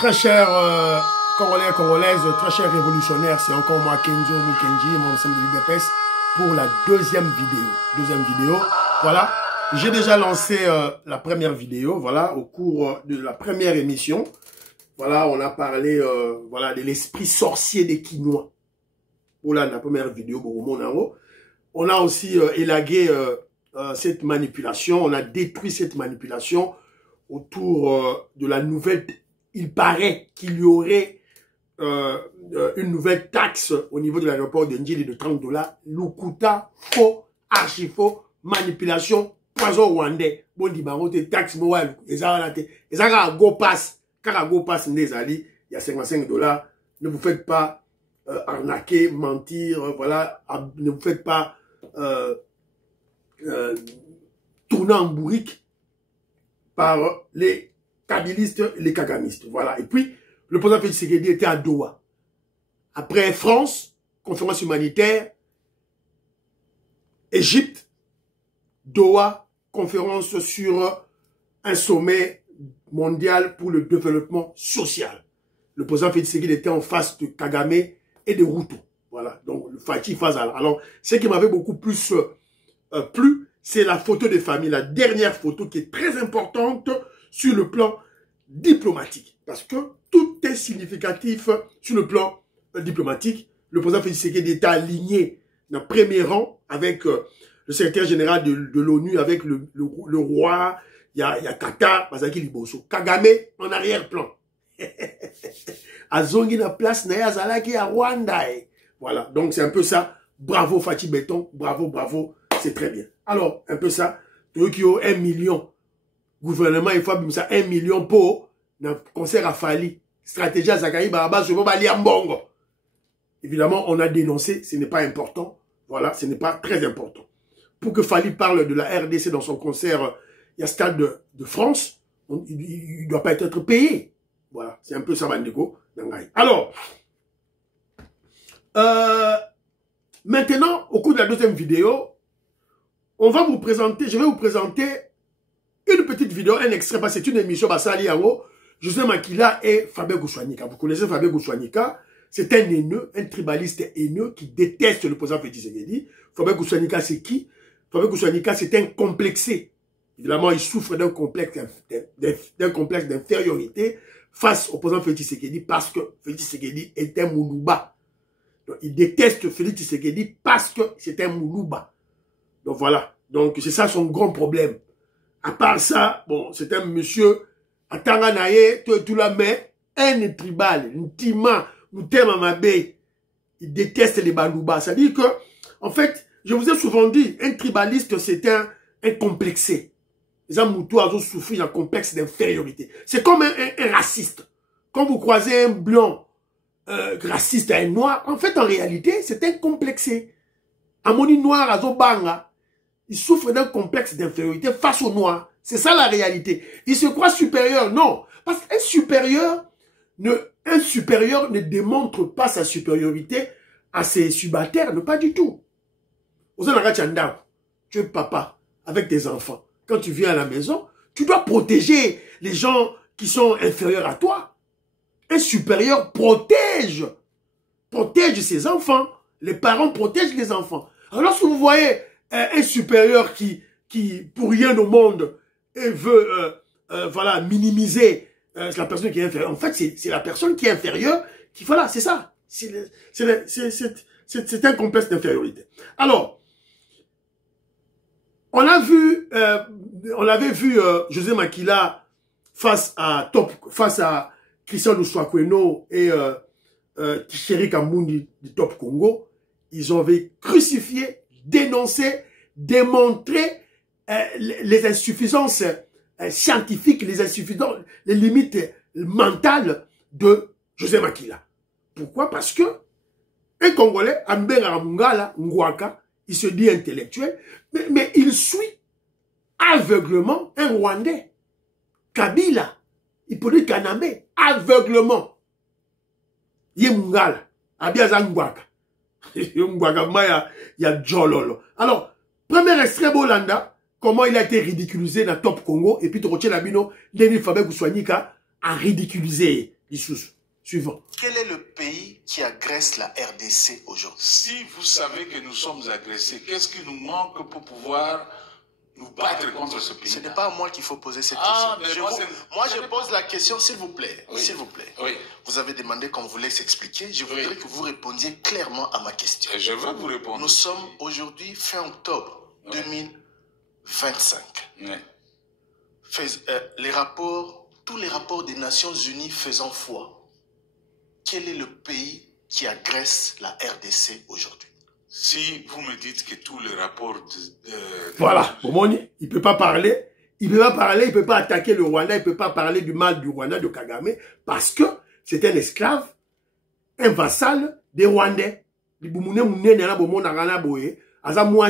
Très chers Congolais et Congolaises, très chers révolutionnaires, c'est encore moi Kenzo Mukenji, mon ensemble de Budapest, pour la deuxième vidéo. Voilà, j'ai déjà lancé la première vidéo, voilà, au cours de la première émission. Voilà, on a parlé voilà, de l'esprit sorcier des Quinois. Voilà la première vidéo, on a aussi élagué cette manipulation, on a détruit cette manipulation autour de la nouvelle. Il paraît qu'il y aurait une nouvelle taxe au niveau de l'aéroport de Ndjili de $30. Lukuta, faux, archi faux, manipulation, poison rwandais. Bon, dit, taxe, et ça, go pass. Car go pass, il y a $55. Ne vous faites pas arnaquer, mentir, voilà. Ne vous faites pas tourner en bourrique par les kabilistes et les kagamistes. Voilà. Et puis, le président Félix Tshisekedi était à Doha. Après France, conférence humanitaire, Égypte, Doha, conférence sur un sommet mondial pour le développement social. Le président Félix Tshisekedi était en face de Kagame et de Ruto. Voilà. Donc, le Fatih Fazal. Alors, ce qui m'avait beaucoup plus plu, c'est la photo de famille, la dernière photo qui est très importante sur le plan diplomatique. Parce que tout est significatif sur le plan diplomatique. Le président Félix Tshisekedi était aligné dans le premier rang avec le secrétaire général de l'ONU, avec le roi, il y a Qatar, Mazaki Liboso. Kagame en arrière-plan. Azongi na place na Yazalaki à Rwanda. Voilà, donc c'est un peu ça. Bravo Fatih Béton, bravo, bravo, c'est très bien. Alors, un peu ça. Tous qui ont 1 million, gouvernement, il faut ça 1 million pour un concert à Fali. Stratégie à Zakari Baraba, je veux pas lire Mbongo. Évidemment, on a dénoncé, ce n'est pas important. Voilà, ce n'est pas très important. Pour que Fali parle de la RDC dans son concert, il y a Stade de France, il ne doit pas être payé. Voilà, c'est un peu ça, Bandeko. Alors, maintenant, au cours de la deuxième vidéo, on va vous présenter, je vais vous présenter une petite vidéo, un extrait, parce que c'est une émission, Basali Yango, José Makila et Fabien Gouchouanika. Vous connaissez Fabien Gouchouanika, c'est un haineux, un tribaliste haineux qui déteste le président Félix Tshisekedi. Fabien Gouchouanika, c'est qui? Fabien Gouchouanika, c'est un complexé. Évidemment, il souffre d'un complexe d'infériorité face au président Félix Tshisekedi parce que Félix Tshisekedi est un Moulouba. Donc, il déteste Félix Tshisekedi parce que c'est un Moulouba. Donc voilà. Donc c'est ça son grand problème. À part ça, bon, c'est un monsieur, à Tanganaye, tout la main, un tribal, un tima, un thème mabé. Il déteste les Balouba. C'est-à-dire que, en fait, je vous ai souvent dit, un tribaliste, c'est un complexé. Les Amoutou ont souffert d'un complexe d'infériorité. C'est comme un raciste. Quand vous croisez un blanc raciste à un noir, en fait, en réalité, c'est un complexé. Amoni noir, Azo Banga, il souffre d'un complexe d'infériorité face aux noirs. C'est ça la réalité. Il se croit supérieur. Non. Parce qu'un supérieur ne démontre pas sa supériorité à ses subalternes. Pas du tout. Tu es papa avec tes enfants. Quand tu viens à la maison, tu dois protéger les gens qui sont inférieurs à toi. Un supérieur protège ses enfants. Les parents protègent les enfants. Alors lorsque vous voyez un supérieur qui pour rien au monde, veut voilà, minimiser la personne qui est inférieure, en fait, c'est la personne qui est inférieure qui, voilà, c'est ça. C'est un complexe d'infériorité. Alors, on avait vu José Makila face à Christian Luswakweno et Tshisekedi Kambundi du Top Congo. Ils avaient crucifié, dénoncé, démontré les insuffisances scientifiques, les limites mentales de José Makila. Pourquoi? Parce que un Congolais, Ngwaka, il se dit intellectuel, mais il suit aveuglement un Rwandais. Kabila, Hippolyte Kanambe, aveuglement. Yemungala, Abiaza Ngwaka. Il y a Jololo. Alors, premier extrait Bolanda, comment il a été ridiculisé dans Top Congo, et puis Toroche Labino, Denis Fabien Gouchouanika a ridiculisé Suivant. Quel est le pays qui agresse la RDC aujourd'hui? Si vous savez que nous sommes agressés, qu'est-ce qui nous manque pour pouvoir nous battre contre ce pays? Ce n'est pas à moi qu'il faut poser cette question. Moi, je pose la question, s'il vous plaît. Oui. S'il vous plaît. Oui. Vous avez demandé qu'on vous laisse expliquer. Je voudrais que vous répondiez clairement à ma question. Et je veux vous répondre. Nous sommes aujourd'hui fin octobre 2025. Oui. Tous les rapports des Nations Unies faisant foi. Quel est le pays qui agresse la RDC aujourd'hui? Si vous me dites que tous les rapports Voilà, Bomoni, il ne peut pas parler. Il ne peut pas parler, il ne peut pas attaquer le Rwanda, il ne peut pas parler du mal du Rwanda, de Kagame, parce que c'est un esclave, un vassal des Rwandais. Moi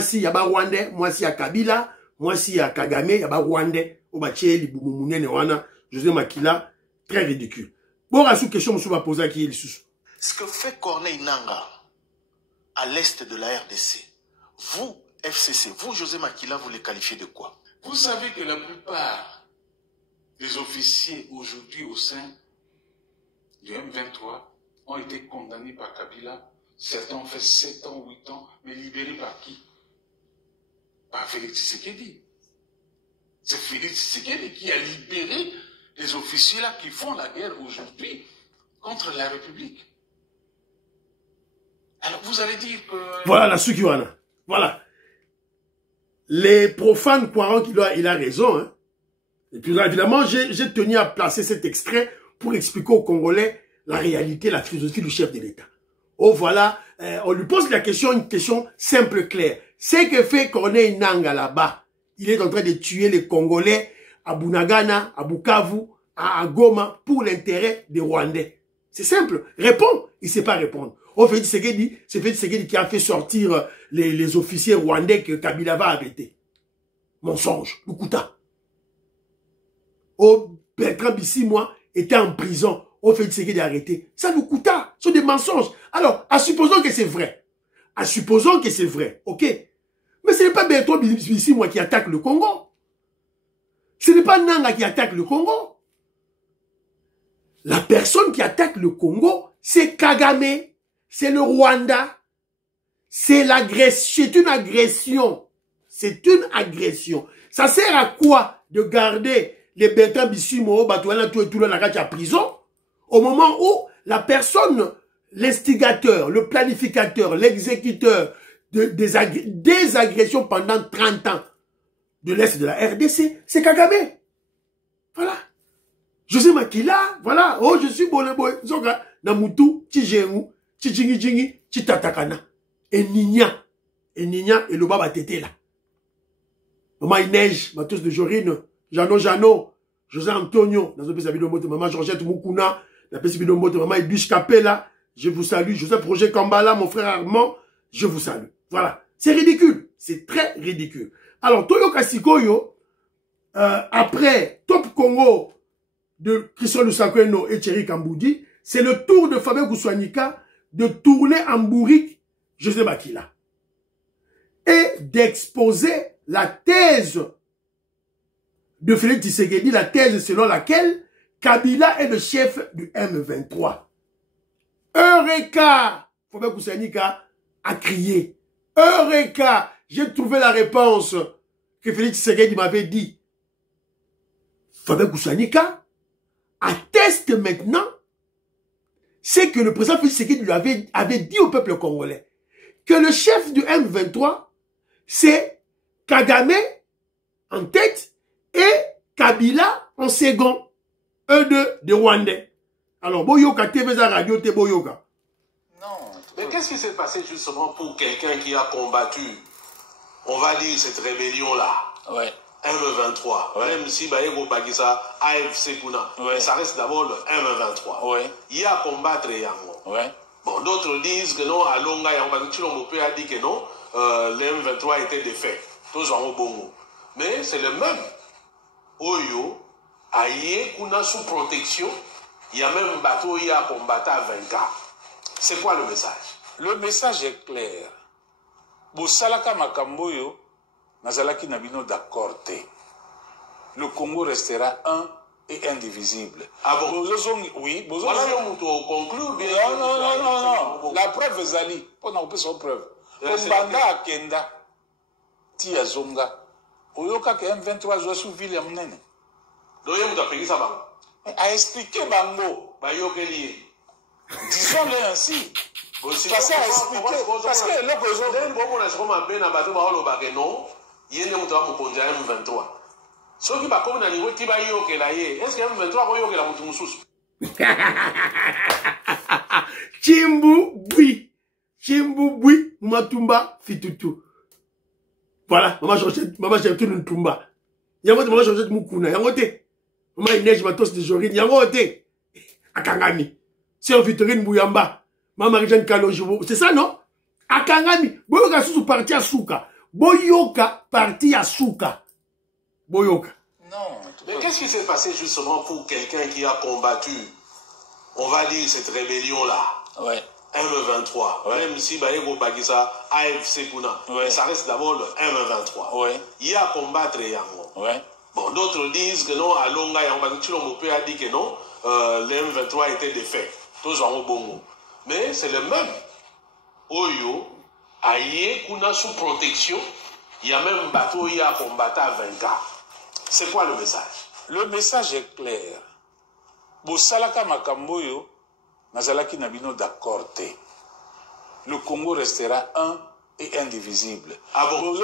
si yaba Rwandais, moi si ya Kabila, moi si ya Kagame, yaba Rwandais. José Makila, très ridicule. Bon, à sous question, je vais poser à qui il sous. Ce que fait Corneille Nangaa à l'est de la RDC, vous, FCC, vous, José Makila, vous les qualifiez de quoi? Vous savez que la plupart des officiers aujourd'hui au sein du M23 ont été condamnés par Kabila. Certains ont fait 7 ans, 8 ans, mais libérés par qui? Par Félix Tshisekedi. C'est Félix Tshisekedi qui a libéré les officiers-là qui font la guerre aujourd'hui contre la République. Alors vous allez dire que... Voilà la Sukiwana. Voilà. Les profanes croiront qu'il a raison. Hein. Et puis là, évidemment, j'ai tenu à placer cet extrait pour expliquer aux Congolais la réalité, la philosophie du chef de l'État. Oh voilà, on lui pose la question, une question simple, claire. C'est que fait Corneille Nangaa là-bas. Il est en train de tuer les Congolais à Bunagana, à Bukavu, à Goma pour l'intérêt des Rwandais. C'est simple. Réponds. Il ne sait pas répondre. Au fait, c'est Félix Tshisekedi qui a fait sortir les officiers rwandais que Kabila va arrêter. Mensonge. Lukuta. Oh, Bertrand Bisimwa était en prison. Au fait, Tshisekedi est arrêté. Ça Lukuta. Ce sont des mensonges. Alors, à supposons que c'est vrai. À supposons que c'est vrai. OK. Mais ce n'est pas Bertrand Bisimwa qui attaque le Congo. Ce n'est pas Nangaa qui attaque le Congo. La personne qui attaque le Congo, c'est Kagame. C'est le Rwanda. C'est l'agression. C'est une agression. C'est une agression. Ça sert à quoi de garder les Bertrand Bisimwa à prison au moment où la personne, l'instigateur, le planificateur, l'exécuteur des agressions pendant 30 ans de l'Est de la RDC, c'est Kagame. Voilà. José Makila, voilà. Oh, je suis boy. Zoga, Namutu, Tijému, Tijingi, Titatakana. Et Nigna, et le baba tété là. Maman Neige, Matos de Jorine, Jano, José Antonio, maman Georgette Mukuna, maman Ibish Kapela, je vous salue. José Projet Kambala, mon frère Armand, je vous salue. Voilà. C'est ridicule. C'est très ridicule. Alors, Toyo Kasikoyo, après Top Congo de Christian Lusakweno et Thierry Kamboudi, c'est le tour de Fabien Goussouanika de tourner en bourrique José Makila et d'exposer la thèse de Félix Tshisekedi, la thèse selon laquelle Kabila est le chef du M23. Eureka! Fabien Goussouanika a crié. Eureka! J'ai trouvé la réponse que Félix Tshisekedi m'avait dit. Fabien Goussouanika atteste maintenant ce que le président Félix Tshisekedi lui avait dit au peuple congolais. Que le chef du M23, c'est Kagame en tête et Kabila en second. Eux deux de Rwandais. Alors, Boyoka, TV Radio, te Boyoka. Non. Mais qu'est-ce qui s'est passé justement pour quelqu'un qui a combattu, on va dire, cette rébellion-là? Ouais. M23, ouais. Même si Baego Bagisa, AFC Puna, ouais. Ça reste d'abord le M23. Ouais. Il y a à combattre Yango. Ouais. Bon, d'autres disent que non, à Longa, Yango a dit que non, le M23 était défait. Tous en Bongo. Mais c'est le même. Oyo, Aïe, Kuna sous protection, il y a même un bateau, il y a combattu à 20 ans. C'est quoi le message? Le message est clair. Bosalaka Makamboyo, Nazalaki Nabino d'accord. Le Congo restera un et indivisible. Ah bon? Oui, voilà, on conclut bien. Non. La preuve est ali. On a son preuve. Banda Akenda, Tia Zonga. Oyoka que M23 joue sous William Nene. Donc, il a payé ça. A expliqué Bango. Disons-le ainsi. Parce que ceux qui va comme dans niveau qui va y ok là est-ce que M23 va y ok la mutu mususu Chimbu bui matumba fitutu. Voilà, maman j'ai tout une tumba. Yango te maman j'ai mukuna yango te. Maman il neige matos de jorine yango te. Akangami. C'est en vitrine Bouyamba. Maman Jeanne Kalonjibo. C'est ça non? Akangami. Boyoka sous parti à Souka. Boyoka parti à Souka. Boyoka. Non. Mais qu'est-ce qui s'est passé justement pour quelqu'un qui a combattu, on va dire, cette rébellion-là? Ouais. M23. Ouais. Même si Baïgo Bagisa, AFC Puna. Ouais. Ça reste d'abord le M23. Ouais. Il y a à combattre Yango. Ouais. Bon, d'autres disent que non, à Longa, Yango peut a dit que non, le M23 était défait. Tous en bongo. Mais c'est le même. Oyo, Aïe, Kuna sous protection. Il y a même bateau, il y a combattu à 20K. C'est quoi le message? Le message est clair. Bosalaka Makamboyo, Nazalaki Nabino d'accord. Le Congo restera un et indivisible. Ah bon?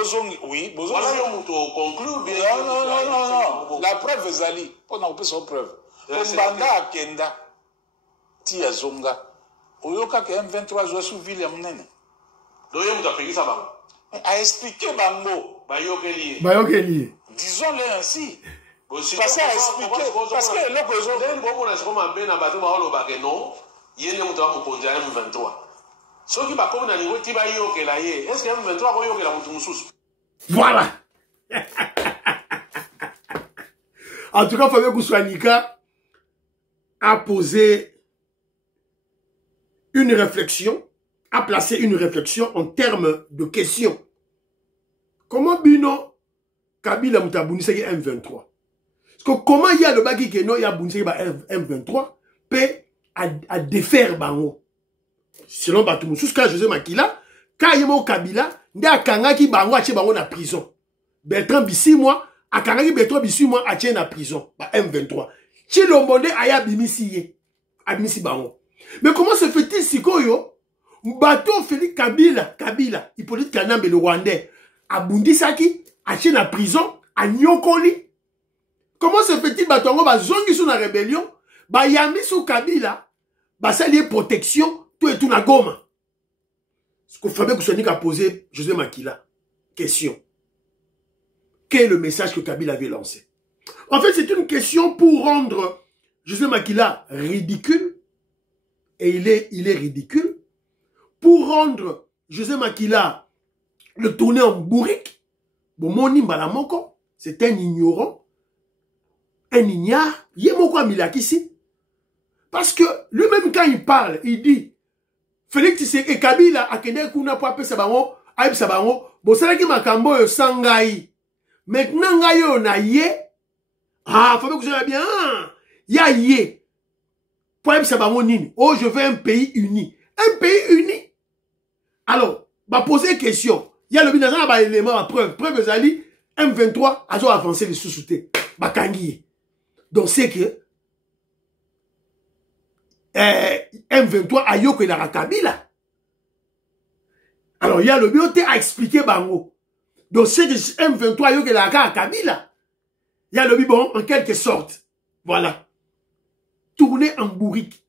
Oui, voilà, on conclut bien. Non. La preuve est ali. On a son preuve. Banda Akenda, Tia Zonga. Oyoka que M23 joue sous William Nene. Donc, il a payé ça. A expliqué Bango. Bayokeli. Disons-le ainsi. Parce que a expliqué. Parce que ceux qui va comme dans niveau qui va y ok là est-ce que M23 va y ok la mutu mususu? Voilà. En tout cas, Fabien Kouswanika a posé une réflexion, a placé une réflexion en termes de questions. Comment Bino Kabila Moutabouniseki M23? Parce que comment il y a le bagi que non, il y a Bouniseki M23 peut à défaire Bango. Selon Batoumoussous, quand José Makila, quand il y a Kabila, il y a Kangaki Bango a Bango na prison. Bertrand Bissimois, a Kangaki Bertrand Bissimois a na prison. M23. Chilombonde aya bimisiye. A bimisi Bango. Mais comment se fait-il si yo bateau Félix Kabila, Hippolyte Kanambe le Rwandais, a Bundisaki, a na prison, a Nyokoli. Comment se fait-il batongo ba zongi sous la rébellion, ba yami sous Kabila, ba sali protection, tout et tout na goma. Ce que Fabien Kouswanika a posé, José Makila, question. Quel est le message que Kabila avait lancé? En fait, c'est une question pour rendre José Makila ridicule, et il est ridicule, pour rendre José Makila le tourner en bourrique. Bon, Moni Mbalamoko, c'est un ignorant, un ignare, Yemoko Milakisi. Parce que lui-même, quand il parle, il dit Félix Tshisekedi et Kabila a kende kuna po apesa bango, aibisa bango, bosalaki makambo yo sangai. Maintenant ngai yo na ye, faut que vous ayez bien, ya ye. Po aibisa bango nini? Oh, je veux un pays uni. Un pays uni. Alors, va poser une question. Il y a le binazan ba élément à preuve. Preuve ezali M23 a avancé les sous-soutés. Ba kangi. Donc c'est que M23 a yo que la Kabila. Alors il y a le bioté à expliquer Bango. Donc c'est que M23 a yo que la Kabila. Il y a le bon en quelque sorte. Voilà. Tourner en bourrique.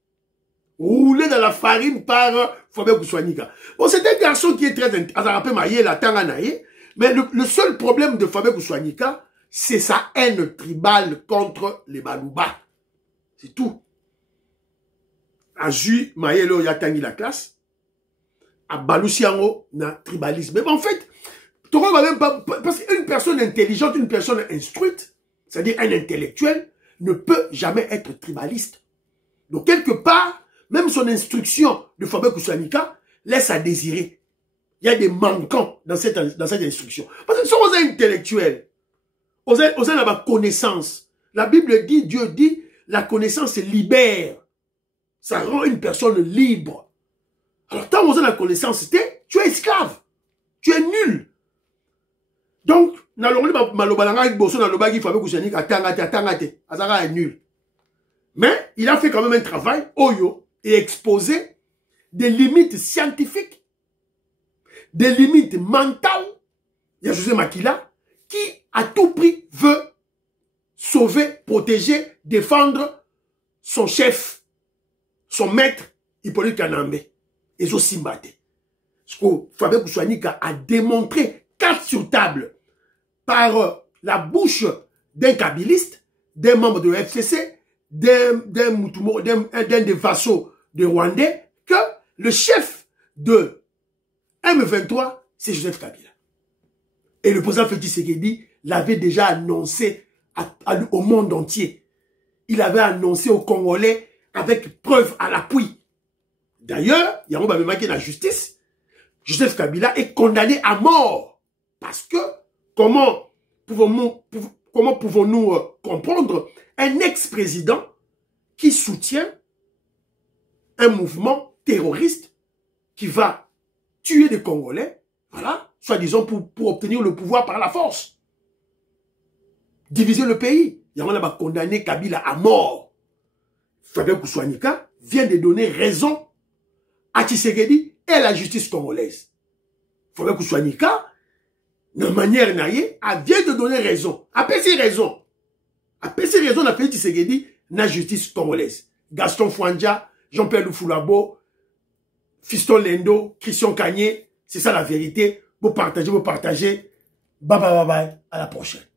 Rouler dans la farine par Fabien Kouswanika. Bon, c'est un garçon qui est très mais le seul problème de Fabien Kouswanika, c'est sa haine tribale contre les Balouba. C'est tout. Azu Mayelo Yatangi la classe. À Balousiango, na tribalisme. Mais en fait, tu vois même pas, parce qu'une personne intelligente, une personne instruite, c'est-à-dire un intellectuel, ne peut jamais être tribaliste. Donc, quelque part, même son instruction de Fabien Kouswanika laisse à désirer. Il y a des manquants dans cette instruction. Parce que si on est intellectuel, on a la connaissance, La Bible dit, Dieu dit, la connaissance libère. Ça rend une personne libre. Alors, tant que vous avez la connaissance, tu es esclave. Tu es nul. Donc, na longoli malobalanga boso na lobagi fabe kusani atangate azara est nul. Mais il a fait quand même un travail oyo et exposé des limites scientifiques, des limites mentales. Il y a José Makila qui à tout prix veut sauver, protéger, défendre son chef, son maître Hippolyte Kanambe et Zosimbate. Ce que Fabien Kousouanika a démontré carte sur table par la bouche d'un kabiliste, d'un membre de l'FCC, d'un des vassaux de Rwandais, que le chef de M23, c'est Joseph Kabila. Et le président Félix Tshisekedi l'avait déjà annoncé au monde entier. Il avait annoncé aux Congolais avec preuve à l'appui. D'ailleurs, il y a un moment qui est la justice. Joseph Kabila est condamné à mort. Parce que, comment pouvons-nous comprendre un ex-président qui soutient un mouvement terroriste qui va tuer des Congolais, voilà, soi-disant pour obtenir le pouvoir par la force. Diviser le pays. Il y en a condamné Kabila à mort. Fabien Kousouanika vient de donner raison à Tshisekedi et à la justice congolaise. Fabien Kousouanika, de manière naïe, vient de donner raison. Après ces raisons. Après ces raisons, on a fait Tshisekedi la justice congolaise. Gaston Fouandja, Jean-Pierre Lufulabo, Fiston Lendo, Christian Kanye, c'est ça la vérité. Vous partagez. Bye bye bye bye. À la prochaine.